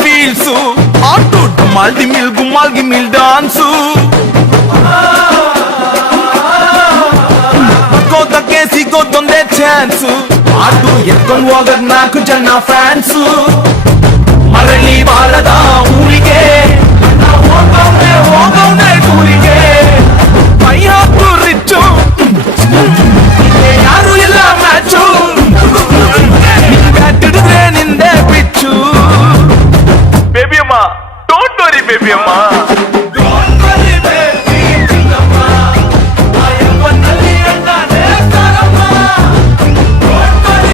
feels auto గుమ్మాల్ గిమిల్ dance ಕೇಸಿ ಗೊತ್ತೊಂದೇ chance ಆಟು ಎತ್ಕೊಂಡು ಹೋಗದ್ ನಾಲ್ಕು ಜನ ಫ್ಯಾನ್ಸು ಮರಳಿ ಬಾರದ ಊರಿಗೆ